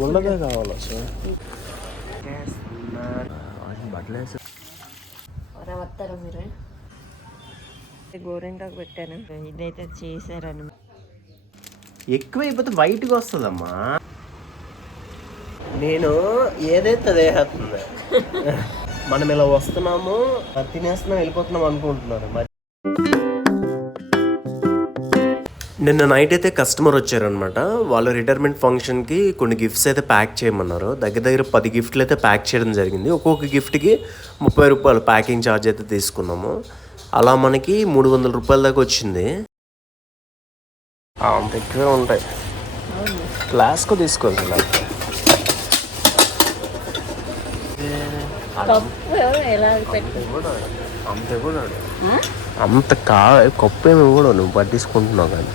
గుళ్ళదే కావాలా సార్? బట్టలు వేసి వస్తారు మీరు. గోరింటాకు పెట్టాను, ఇదైతే చేశారని. ఎక్కువైపోతే వైట్గా వస్తుందమ్మా. నేను ఏదైతే అదే వేస్తుంది. మనం ఇలా వస్తున్నాము, తినేస్తున్నాం, వెళ్ళిపోతున్నాం అనుకుంటున్నారు. మరి నిన్న నైట్ అయితే కస్టమర్ వచ్చారనమాట. వాళ్ళు రిటైర్మెంట్ ఫంక్షన్కి కొన్ని గిఫ్ట్స్ అయితే ప్యాక్ చేయమన్నారు. దగ్గర దగ్గర 10 గిఫ్ట్లు అయితే ప్యాక్ చేయడం జరిగింది. ఒక్కొక్క గిఫ్ట్కి 30 రూపాయలు ప్యాకింగ్ ఛార్జ్ అయితే తీసుకున్నాము. అలా మనకి 300 రూపాయల దాకా వచ్చింది. అంత ఎక్కువే ఉంటాయి. ఫ్లాస్క్ తీసుకోవచ్చు. అంత కూడా అంత కప్పు ఏమి కూడా నువ్వు పట్టించుకుంటున్నావు, కానీ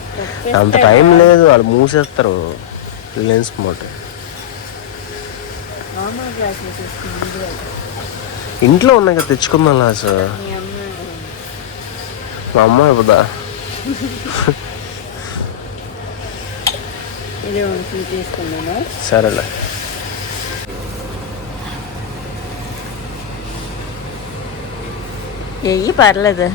అంత టైం లేదు. వాళ్ళు మూసేస్తారు లెన్స్ మాట. ఇంట్లో ఉన్నాయి కదా, తెచ్చుకుందాం లాస్. మా అమ్మ ఇవ్వదా? సరేలే. ఏయి పర్లేదు.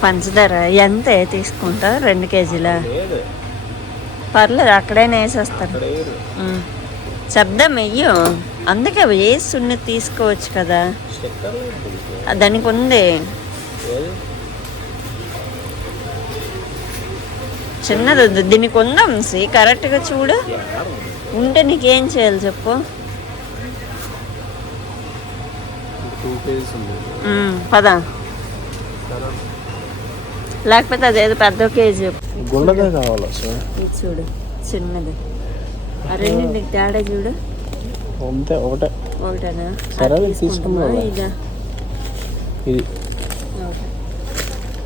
పంచదార ఎంత తీసుకుంటా? 2 కేజీల? పర్లేదు, అక్కడైనా వేసేస్తారు. శబ్దం వెయ్యు, అందుకే వేసి ఉన్నది తీసుకోవచ్చు కదా. దానికి ఉంది చిన్నది, దీనికి ఉందాం. కరెక్ట్గా చూడు. ఉంటే నీకేం చేయాలి చెప్పు. పదా, లేకపోతే అదేదో పెద్ద కేజీ గుళ్ళదే కావాలా సార్? ఇది చూడు, చిన్నది. ఆ రెండింటికి తేడా చూడు. ఒకటేనా? తీసుకుంటామా? ఇదా ఇది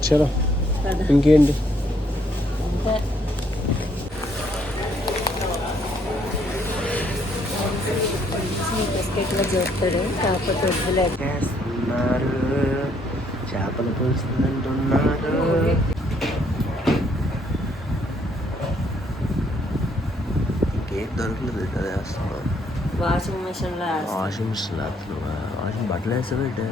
చలో, ఇంకేంటి? బిస్కెట్లో చెప్తాడు, కాకపోతే వద్దులేస్తున్నారు. చేపలు పులుసుంటున్నారు. ఇంకేం దొరకలేదు. అదే వేస్తున్నావు. వాషింగ్ మిషన్లో వేస్తున్నావా? బట్టలు వేస్తావు ఏంటి?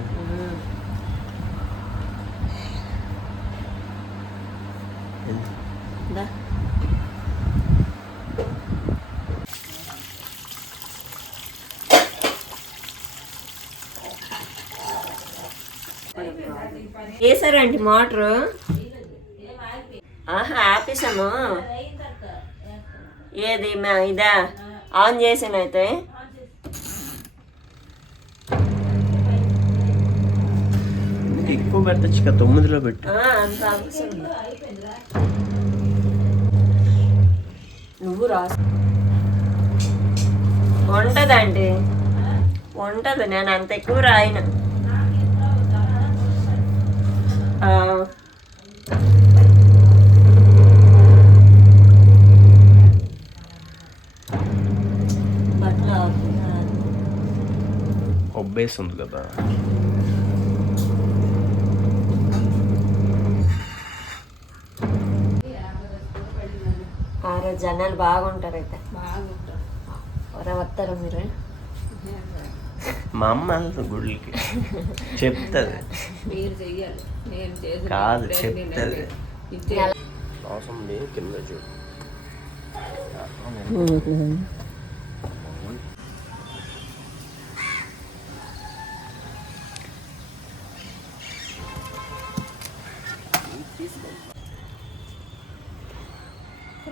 వేసారండి మోటరు. ఆపేసాము. ఏది ఇదా ఆన్ చేసానైతే. ఎక్కువ పెట్టచ్చు కదా, 9లో పెట్టు. అంత అవసరం. నువ్వు రాసు ఉంటదండి, ఉంటది. నేను అంత ఎక్కువ రాయను. ఒబ్బేస్తుంది కదా. ఆ రోజు జనాలు బాగుంటారు. అయితే వస్తారు మీరు. మా అమ్మ గుడికి చెప్తుంది కాదు, చెప్తుంది. అవసరం కింద చూడు.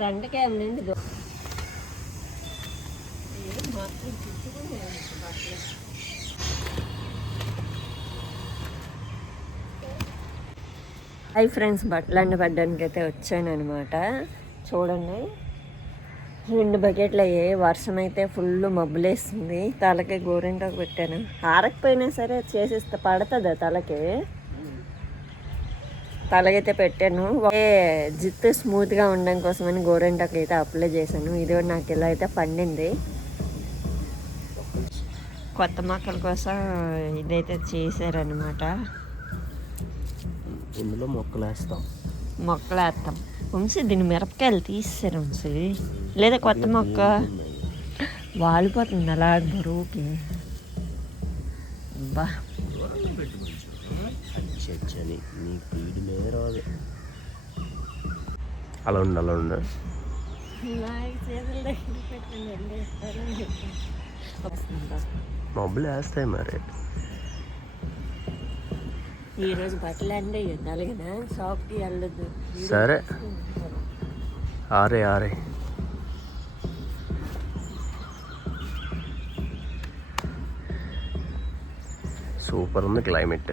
రెండుకే ఉండండి. హాయ్ ఫ్రెండ్స్, బట్టలు ఎండబడ్డానికి అయితే వచ్చాను అనమాట. చూడండి, 2 బకెట్లు అయ్యాయి. వర్షం అయితే ఫుల్ మబ్బులేస్తుంది. తలకి గోరింటాకు పెట్టాను. ఆరకపోయినా సరే చేసేస్తే పడుతుందా తలకి? తలకైతే పెట్టాను. జిత్తు స్మూత్గా ఉండడం కోసమని గోరింటాకు అయితే అప్లై చేశాను. ఇది నాకు ఇలా అయితే పండింది. కొత్త మొక్కల కోసం ఇదైతే చేశారనమాట. ఇందులో మొక్కలు వేస్తాం. వంశీ దీన్ని మిరపకాయలు తీసేసారు వంశీ, లేదా కొత్త మొక్క వాలిపోతుంది అలా బరువుకి. బా చచ్చని నీ పీడి మీద రాదు. అలా ఉండు. మబ్బులు వేస్తాయి మరి. ఈరోజు బట్టలు అంటే అలాగేనా, షాప్కి వెళ్ళదు. సరే ఆరే సూపర్ ఉంది క్లైమేట్.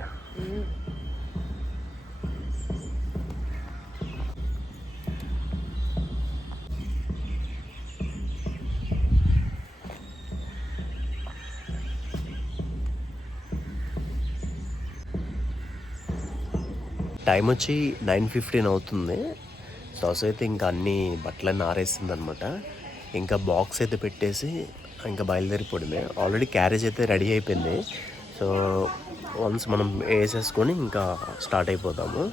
టైం వచ్చి 9:15 అవుతుంది. సాస్ అయితే ఇంకా అన్ని బట్టలన్నీ ఆరేస్తుంది అనమాట. ఇంకా బాక్స్ అయితే పెట్టేసి ఇంకా బయలుదేరిపోవడమే. ఆల్రెడీ క్యారేజ్ అయితే రెడీ అయిపోయింది. సో వన్స్ మనం వేసేసుకొని ఇంకా స్టార్ట్ అయిపోతాము.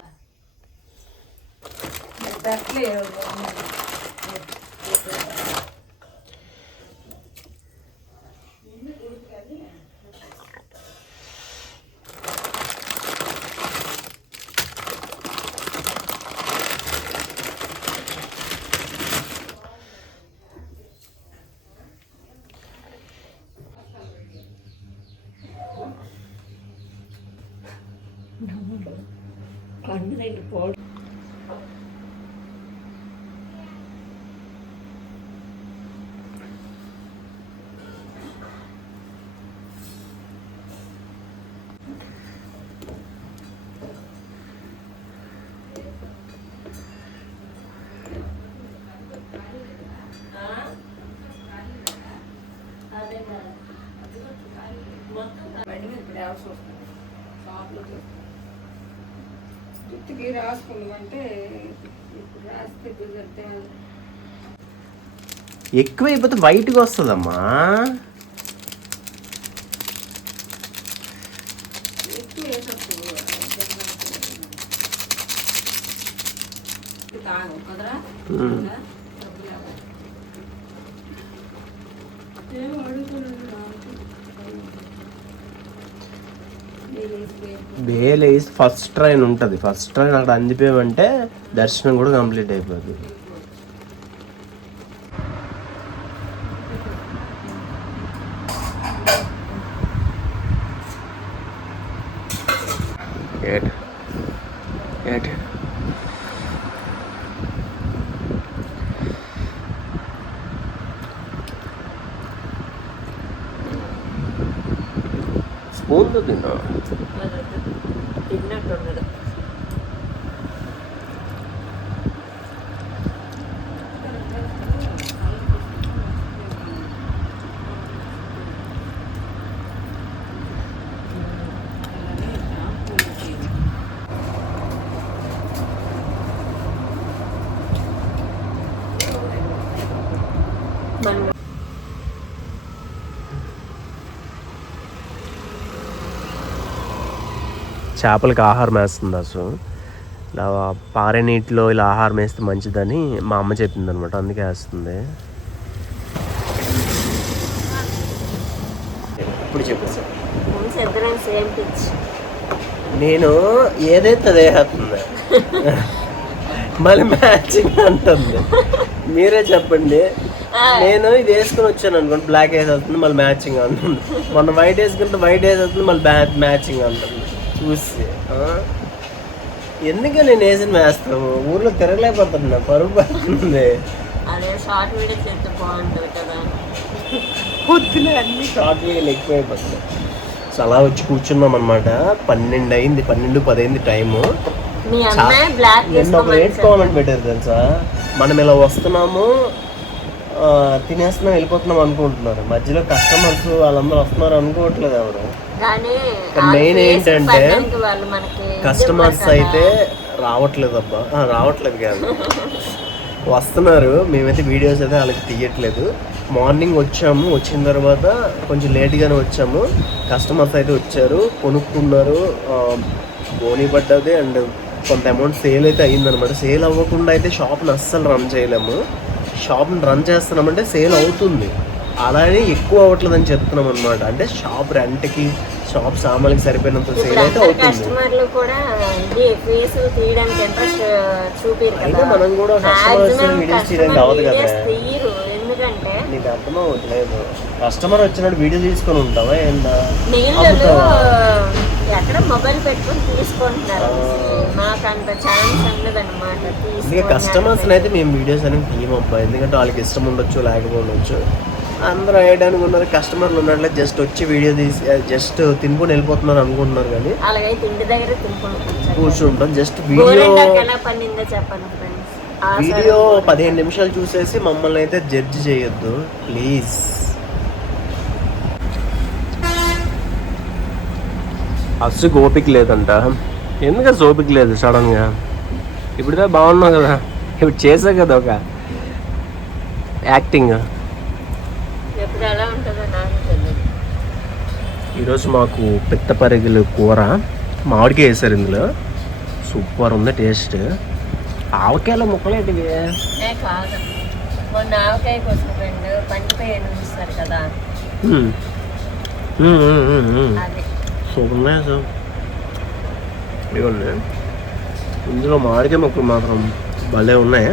ఎక్కువైపోతే వైట్గా వస్తుందమ్మా. వేలేసి ఫస్ట్ ట్రైన్ ఉంటుంది. ఫస్ట్ ట్రైన్ అక్కడ అందిపోయామంటే దర్శనం కూడా కంప్లీట్ అయిపోతుంది. స్పూన్తో తిన్నా తిన్నట్టు. చేపలకి ఆహారం వేస్తుంది అసలు. ఇలా పారే నీటిలో ఇలా ఆహారం వేస్తే మంచిదని మా అమ్మ చెప్పింది అనమాట, అందుకే వేస్తుంది. ఇప్పుడు చెప్పేసి నేను ఏదైతే అదే వేస్తుంది, మళ్ళీ మ్యాచింగ్ అంటుంది. మీరే చెప్పండి. నేను ఇది వేసుకుని వచ్చాను అనుకోండి, బ్లాక్ వేసేస్తుంది మళ్ళీ మ్యాచింగ్ అంటుంది. మొన్న వైట్ వేసుకుంటే వైట్ వేసేస్తుంది మళ్ళీ మ్యాచింగ్ అంటుంది. చూసి ఎందుకే నేను వేసిన వేస్తాము, ఊర్లో తిరగలేకపోతున్నా, పరుగు పడుతుంది. పొద్దునే అన్ని షార్ట్ వీడియోలు ఎక్కువైపోతున్నాయి. సో అలా వచ్చి కూర్చున్నాం అనమాట. 12 అయింది, 12:10 అయింది టైము. నిన్న ఒక రేట్ కామెంట్ పెట్టారు తెలుసా, మనం ఇలా వస్తున్నాము తినేస్తున్నాం వెళ్ళిపోతున్నాం అనుకుంటున్నారు. మధ్యలో కస్టమర్స్ వాళ్ళందరూ వస్తున్నారు అనుకోవట్లేదు ఎవరు. మెయిన్ ఏంటంటే కస్టమర్స్ అయితే రావట్లేదు అబ్బా, రావట్లేదు కాదు, వస్తున్నారు. మేమైతే వీడియోస్ అయితే వాళ్ళకి తీయట్లేదు. మార్నింగ్ వచ్చాము, వచ్చిన తర్వాత కొంచెం లేట్గానే వచ్చాము. కస్టమర్స్ అయితే వచ్చారు, కొనుక్కున్నారు. బోని పడ్డది అండ్ కొంత అమౌంట్ సేల్ అయితే అయ్యిందనమాట. సేల్ అవ్వకుండా అయితే షాప్ని అస్సలు రన్ చేయలేము. షాప్ని రన్ చేస్తున్నామంటే సేల్ అవుతుంది, అలానే ఎక్కువ అవ్వట్లేదని చెప్తున్నాం అనమాట. అంటే షాప్ రెంట్కి షాప్ సామాన్లకి సరిపోయినంత సేల్ అయితే అవుతుంది. కస్టమర్లు కూడా ఇది ఫేస్ తీయడానికి ఇంట్రెస్ట్ చూపిరు అయితే కదా. మనం కూడా కస్టమర్ వస్తే వీడియోస్ తీయడానికి అవ్వదు కదా. తీయరు ఎందుకంటే నీకు అర్థమవుతలేదు. కస్టమర్ వచ్చినప్పుడు వీడియో తీసుకొని ఉంటావా ఏందా? నీళ్ళు ఎక్కడ మొబైల్ పెట్టుకొని తీసుకుంటున్నారు. మాకు అంత ఛాన్స్ ఉండదన్నమాట. అందుకే కస్టమర్స్ అయితే మేము వీడియోస్ అనేది తీయం అబ్బా, ఎందుకంటే వాళ్ళకి ఇష్టం ఉండొచ్చు లేకపోవచ్చు. అందరూ వేయడానికి ఉన్నారు, కస్టమర్లు ఉన్నట్లే జస్ట్ వచ్చి వీడియో తీసి జస్ట్ తినుకొని వెళ్ళిపోతున్నారు అనుకుంటున్నారు. కానీ అలాగైతే ఇంటి దగ్గర తినుకుంటాం, కూర్చుంటాం. జస్ట్ వీడియో ఎలా పనిందో చెప్పండి ఫ్రెండ్స్. వీడియో 15 నిమిషాలు చూసేసి మమ్మల్ని అయితే జడ్జి చేయొద్దు ప్లీజ్. అస్సు ఓపిక లేదంట. ఎందుకు ఓపిక లేదు సడన్గా? ఇప్పుడుదా బాగున్నావు కదా, ఇప్పుడు చేసా కదా ఒక యాక్టింగ్. ఎప్పుడు ఎలా ఉంటుందో నాకు తెలియదు. ఈరోజు మాకు పిత్తపరిగెలు కూర, మామిడికాయ వేసారు ఇందులో. సూపర్ ఉంది టేస్ట్. ఆవకాయల ముక్కలేటివి కాదు, మొన్న ఆవకాయ కోసం ఫ్రెండ్ పండిపోయి ఇస్తారు కదా, అది సూపర్ ఉన్నాయి సార్. ఇవ్వండి, ఇందులో మామిడికాయ ముక్కలు మాత్రం భలే ఉన్నాయి.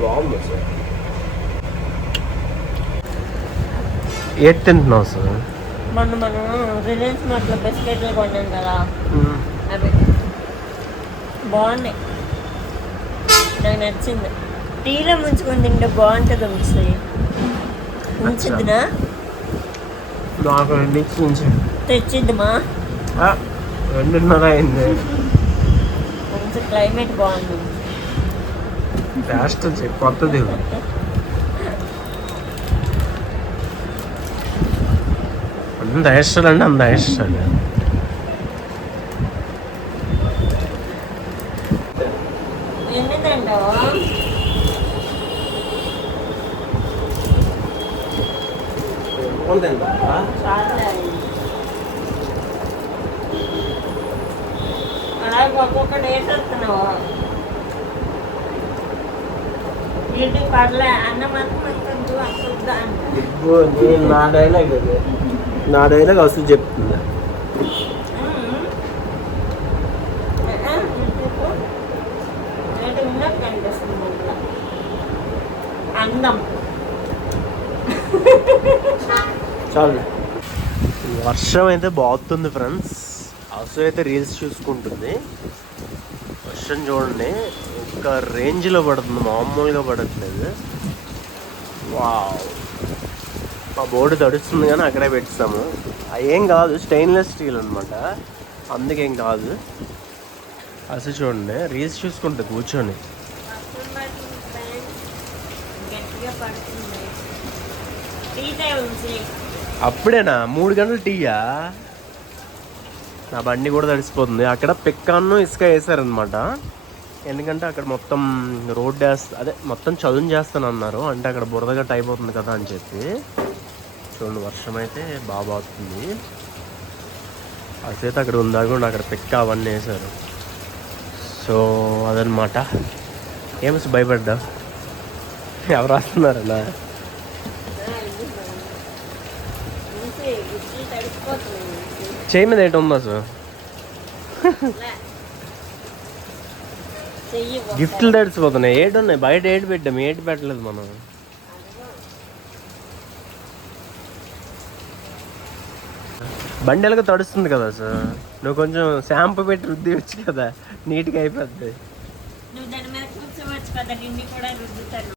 బాగుంది సార్. ఏది తింటున్నావు సార్? మొన్న మనం రిలయన్స్ మార్ట్లో బిస్కెట్లు కొన్నాం కదా, అవి బాగున్నాయి, నాకు నచ్చింది. టీలో ముంచుకొని తింటే బాగుంటుంది. ఉంచుద్దినా? నాకు 2 నుంచి తెచ్చిద్దిమా? 2:30 అయింది. కొంచెం క్లైమేట్ బాగుంది. టేస్ట్ కొత్తది. అంత వేస్తాడండి, అంత వేస్తాడు. ఎన్ని తింటావా? అలాగే ఒక్కొక్కటి వేసేస్తున్నావా? ఏంటి పర్లే, అన్నం అంత అంత నా డైలాగ్ అది, నా డైలాగ్ అసలు చెప్తుంది. ఉన్నట్టు కనిపిస్తుంది అందం. చాలు. వర్షం అయితే బాగుంది ఫ్రెండ్స్. అసలు అయితే రీల్స్ చూసుకుంటుంది. వర్షం చూడండి, ఒక రేంజ్లో పడుతుంది, మామూలుగా పడట్లేదు. వావ్, మా బోర్డు తడుస్తుంది కానీ అక్కడే పెట్టాము. ఏం కాదు, స్టెయిన్లెస్ స్టీల్ అనమాట, అందుకేం కాదు. అసలు చూడండి, రీల్స్ చూసుకుంటుంది కూర్చొని. అప్పుడేనా 3 గంటలు టీయా? నా బండి కూడా తడిసిపోతుంది. అక్కడ పిక్కాను ఇసుక వేసారనమాట, ఎందుకంటే అక్కడ మొత్తం రోడ్ అదే మొత్తం చదును చేస్తానన్నారు, అంటే అక్కడ బురదగట్ట అయిపోతుంది కదా అని చెప్పి. చూడండి, వర్షం అయితే బాగా అవుతుంది. అదైతే అక్కడ ఉందాకుండా అక్కడ పిక్క అవన్నీ వేసారు. సో అదనమాట. ఏమో భయపడ్డా, ఎవరు వస్తున్నారన్నా? చేయి మీద ఏంటి ఉందా సార్? గిఫ్ట్లు తడిసిపోతున్నాయి. ఏడు ఉన్నాయి బయట, ఏడు పెట్టాం, ఏడు పెట్టలేదు మనం. బండి ఎలాగో తడుస్తుంది కదా సార్, నువ్వు కొంచెం షాంపూ పెట్టి రుద్ది వచ్చు కదా, నీట్గా అయిపోద్ది. నువ్వు దాని మీద కూర్చోవచ్చు కదా, నిన్ను కూడా రుద్దుతాను.